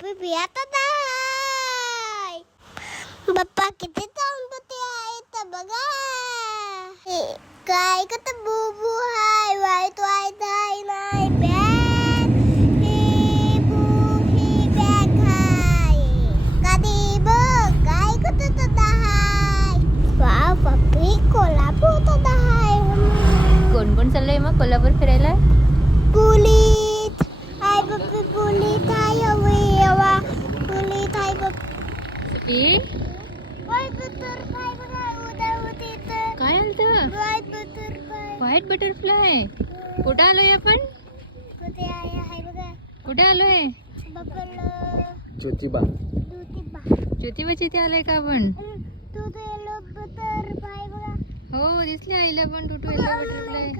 पप्पी पियाता नाही. बाप्पा किती चांगलं आहे तर बघा. काय कत बुबू हाय वाईट वाईट हाय नाही बॅग ही बुही बॅग हाय कधी बघ काय कत तर हाय. वाव पप्पी कोल्हापूर तर हाय. कोण कोण चाललंय मग कोल्हापूर फिरायला? पुलीत हाय पप्पी पुलीत हाय हवा पुलीत हाय पप्पी. व्हाईट बटरफ्लाय बघा उद्या उद्या काय आलत? White butterfly. White butterfly. कुठं आलोय आपण? कुठे आहे बघा. कुठे आलोय? ज्योतिबा. ज्योतिबाची इथे आलोय का आपण? तू येलो बटरफ्लाय बघा. हो दिसली आईला पण टुटू येलो बटरफ्लाय.